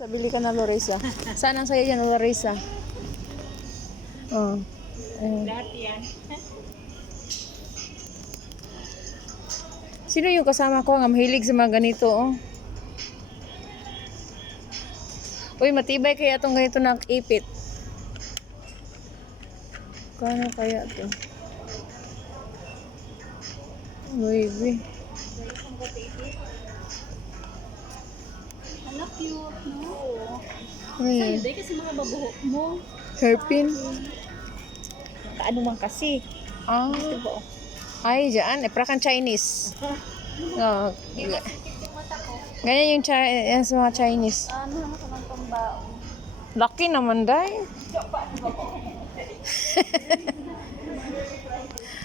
Larissa, bili ka na Larissa. Saan ang saya yan, Larissa? Oh. Lahat yan. Sino yung kasama ko nga mahilig sa mga ganito, oh? Uy, matibay kaya itong ganito na ipit. Kano kaya ito? Baby. Hala, cute, no? Ay, Hindi kasi mga babuhok mo. hairpin. Kaano man kasi. Ah. Ay, dyan. Prakan Chinese. Oh, ganyan yung yan sa mga Chinese. Ano ka ng pambaon? Laki naman, day.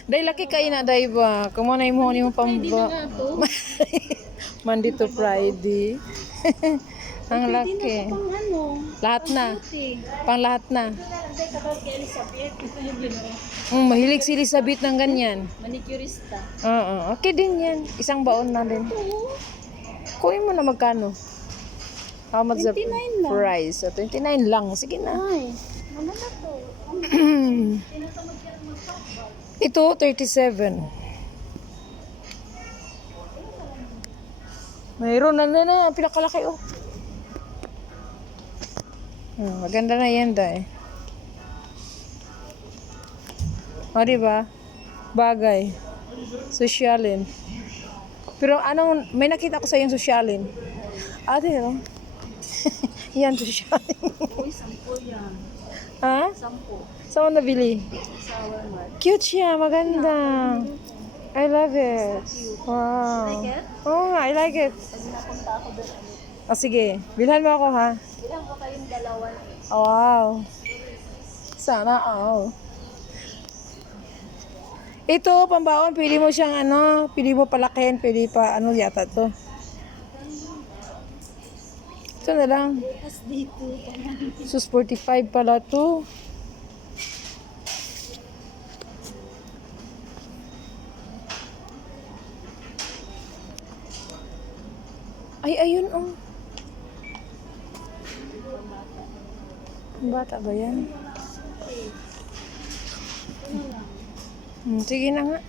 Day, laki kayo na, day ba? Kumunay mo ni mo Hindi na pamba. nga to. Monday to Friday. Ang laki. Pang ano? Lahat na. Puti. Pang lahat na. Hindi ka daw kay Elizabeth. Ito yung gino. Mahilig si Elizabeth ng ganyan. Manicurista. Oo, okay din yan. Isang baon na din. Kunin mo na magkano? How much the 29 lang. price? So, 29 lang. Sige na. Ay, ano na to? Ito, 37. Mayroon na. Pinakalaki, oh. Maganda na yan, day. O, diba? Bagay. Sosyalin. Pero anong, may nakita ko sa yung sosyalin. Ate, oh. Yan, sosyalin. Uy, 10 yan. Ha? 10. Saan mo nabili? Sa Walmart. Cute siya, maganda. I love it. Wow. Like it? Oh, I like it. Pag napunta ako doon, Sige, bilhan mo ako, ha? ilang ko kayong dalawa. Wow. Sana, oh. Ito, pambaon, pwede mo siyang pwede mo palakihin, pwede pa, yata to. Ito na lang. Tapos dito. Sus, 45 pala to. Ay, ayun, oh. Bata ba yan? Sige na nga.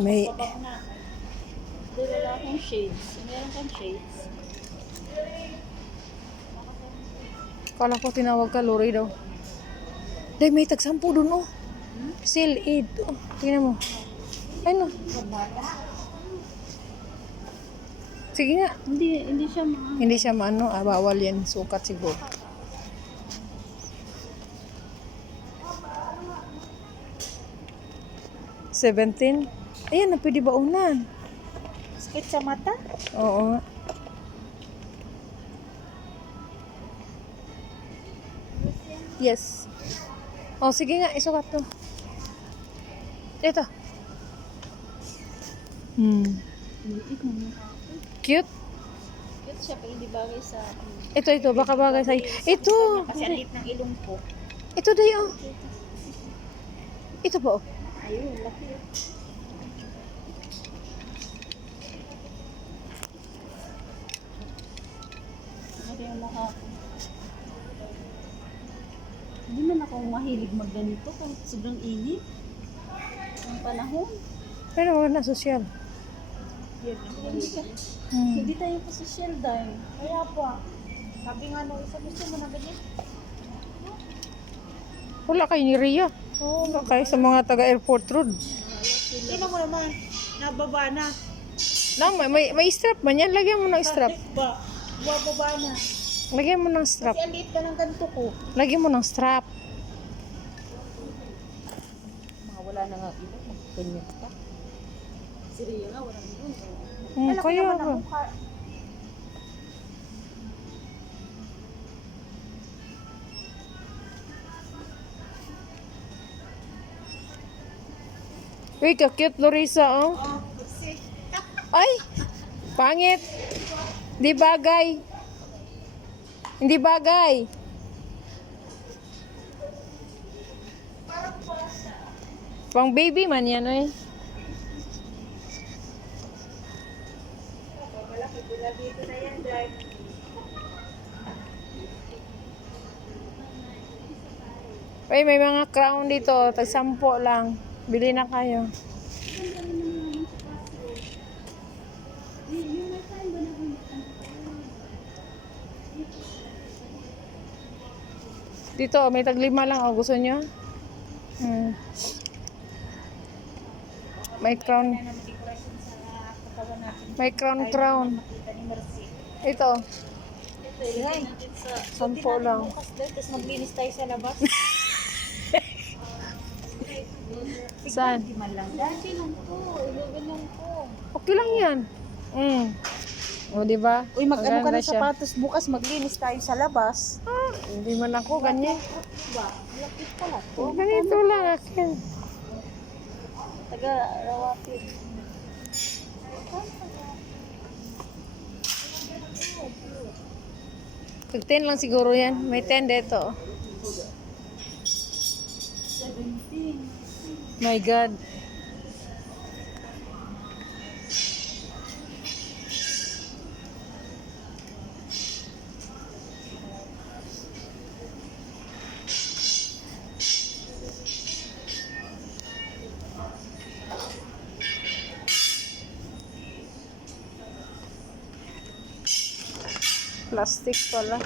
May, Wala akong shades. Meron kang shades. kala ko tinawag ka, Lori daw. Day, may tag-10 dun, oh. Seal aid. Oh, tingnan mo. Ay, no. Sige nga. Hindi siya Hindi siya bawal yan. Sukat siguro. $17. Ayan, na pwede ba unan? sakit sa mata. Oo nga. Yes. Oh, sige nga, isukat to. Ito. Cute. Cute siya pero hindi bagay sa Ito, baka bagay sa'yo. Ito! kasi ang liit ng ilong ko. Ito day, oh. Ito po, oh. Ayun, laki. Laki yung mukha ko. Hindi man ako mahilig magganito kahit sobrang init. Ang panahon. Pero wala na social. Hindi tayo pa social dahil. Kaya pa. Sabi nga nung isa, gusto mo na ganyan? Wala kayo ni Ria. Wala kayo sa mga taga-airport road. Tingnan mo naman, nababa na. May strap man yan. Lagyan mo ng strap. Ba? Bababa na. Lagyan mo ng strap. Kasi ang liit ka ng ganito ko. Lagyan mo ng strap. Mga wala na nga ilong, magganyan pa. Si Ria nga, walang ilong. Kaya naman ba? ang mukha. Uy, ka-cute, Lorisa, oh. Ay! Pangit! Hindi bagay. Hindi bagay. Pang baby man yan, eh. Ay, may mga crown dito. Tag-10 lang. Bili na kayo. Dito, may tag-5 lang. O, gusto nyo? Hmm. May crown. May crown. Ito. Ay, 10 lang. tapos maglinis tayo sa labas. Saan? Di man lang. Dati lang po. Ilugan lang po. Okay lang yan. O, di ba? Uy, mag-ano ka Maganda ng siya. sapatos bukas, maglinis tayo sa labas. Hindi man ako ganyan. Ba? Lapit pala to. Ganito lang akin. Taga Rawapid. 10 lang siguro yan. May 10 dito. 17. My God. Plastic pala.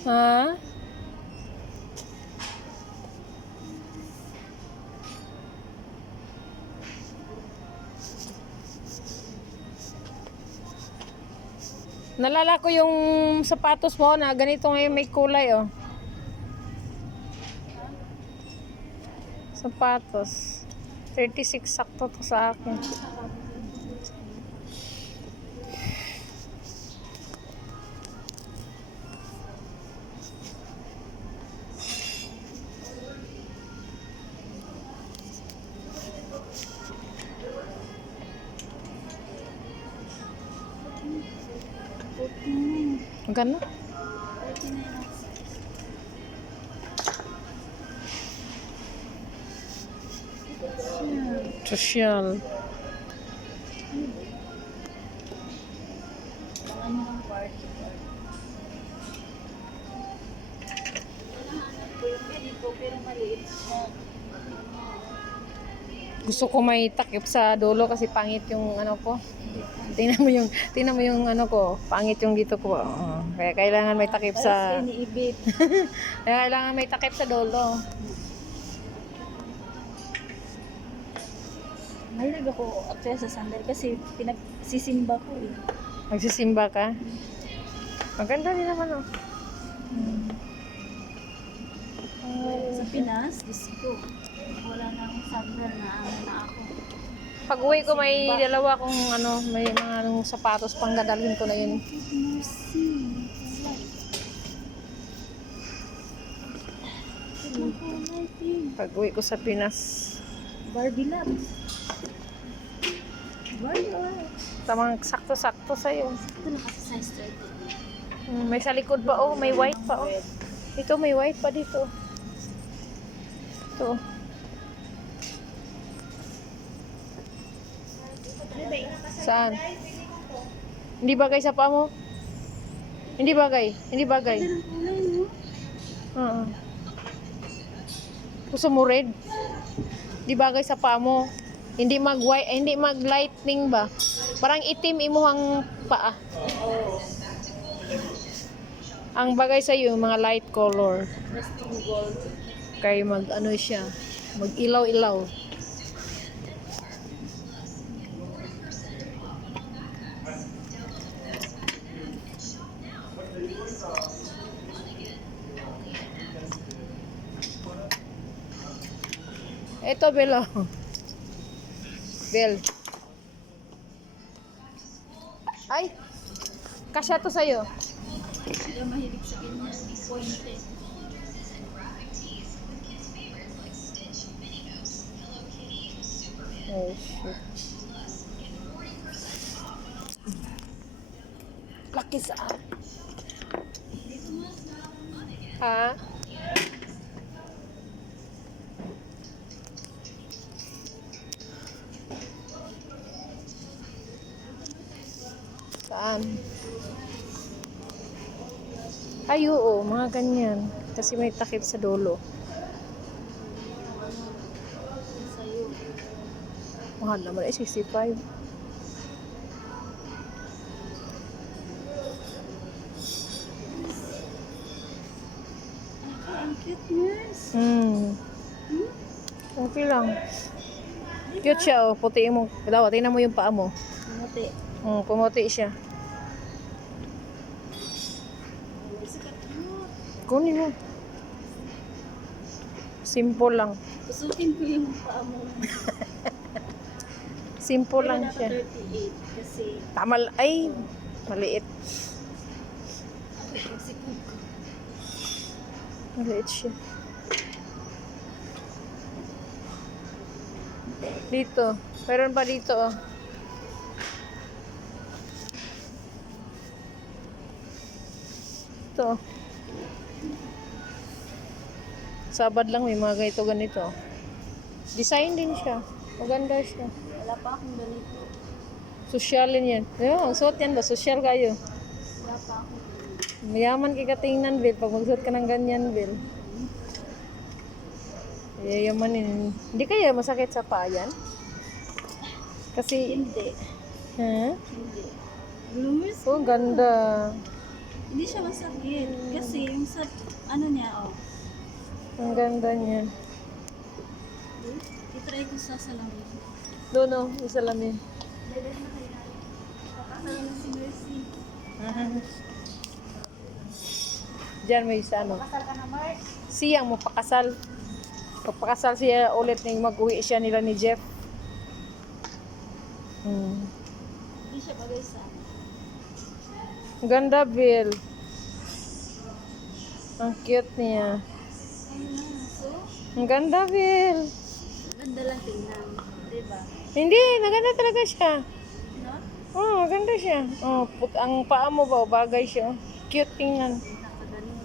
Ha? Nalala ko yung sapatos mo na ganito ngayon may kulay, oh. Sapatos. 36 sakto to sa akin. Magkano? Social. Ano ang party? Pero maliit siya. Gusto ko may takip sa dulo kasi pangit yung ano ko. Tingnan mo yung ano ko, pangit yung dito ko. Kaya kailangan may takip sa Parang iniibit. kaya kailangan may takip sa dulo. Mahilig ako actually sa sandal kasi pinagsisimba ko eh. Magsisimba ka? Maganda din naman, oh. Sa Pinas, Diyos ko, wala na akong sandal na ano na ako. Pag uwi ko may dalawa kong ano, may mga anong sapatos pang dadalhin ko na yun. Pag uwi ko sa Pinas. Barbie Lab. Barbie Lab. Tamang sakto-sakto sa'yo. Ito na kasi size 30. May sa likod pa, oh. May white pa, oh. Ito, may white pa dito. Ito. Saan? Hindi bagay sa paa mo? Hindi bagay. Hindi bagay. Oo. Gusto mo red? Hindi bagay sa paa mo. Hindi mag-white, hindi mag-lightning ba? Parang itim imuhang paa. Ang bagay sa iyo mga light color. Resting gold. Kaya mag ano siya, mag ilaw-ilaw. Ito, Belo. Bel. Ay! Kasya to sa'yo. Sila mahilig sa ganyan. Pointed. Oh, shit. Laki sa... Ha? Saan? Ay, oo, mga ganyan. Kasi may takip sa dulo. Sa'yo. Mahal naman ay 65. Ay, ang cute, nurse. Okay lang. Cute siya, oh. Puti mo. Daw, tingnan mo yung paa mo. Mamuti. Pumuti siya. Sikat mo. Kunin mo. Simple lang. Usukin ko yung paa mo. Simple Pero lang dapat siya. 38 kasi Tamal, ay, maliit. si Cook. Maliit siya. Dito. Meron pa dito, oh. Ito. Sabad lang may mga ganito. Design din siya. Maganda siya. Wala pa akong ganito. Sosyalin yan. Ang suot yan ba? Sosyal kayo. Wala pa akong ganito. Mayaman ka katingnan, Bill. Pag magsuot ka ng ganyan, Bill. Yayamanin. Hindi kaya masakit sa paa yan? Kasi, Hindi. ha? Hindi. Bloomers? Oh, ganda. Hindi siya masakit. Kasi yung sa, ano niya, oh. Ang ganda niya. I-try ko sa salamin. Doon, isa lang yun. Dede na kaya. Kakasal na si Mercy. Diyan may isa, ano. Kakasal ka na, Mars? Siyang mo pakasal. Pagpakasal siya ulit nang mag-uwi siya nila ni Jeff. Hindi siya bagay sa ano. Ang ganda, Bill. Ang cute niya. So, Ang ganda, Bill. ganda lang tingnan. Diba? Hindi, maganda talaga siya. No? Oh, maganda siya. Oh, ang paa mo ba, bagay siya. Cute tingnan. Nakaganon.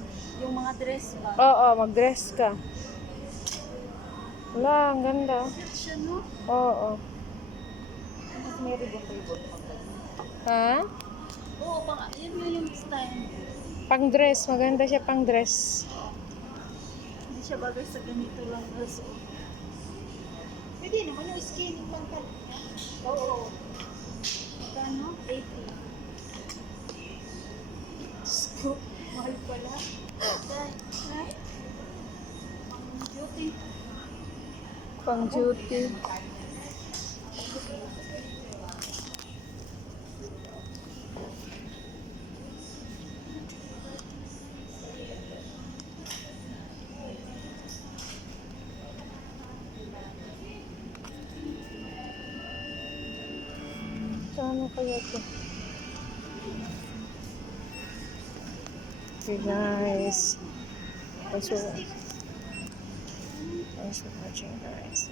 Yung mga dress ba? Oo, mag-dress ka. Wala, ang ganda. Cute siya, no? Oo. Mas may ribbon-ribbon. Ha? Oo, yun nga yung style. Pang-dress, maganda siya pang-dress. Hindi siya bagay sa ganito lang. So, pwede naman yung skinny lang ka. Oo. Magkano? 80. Scoop. Mahal pala. Right? Beauty. Pang-duty. Saan kaya ito? Okay guys. Thanks for watching guys.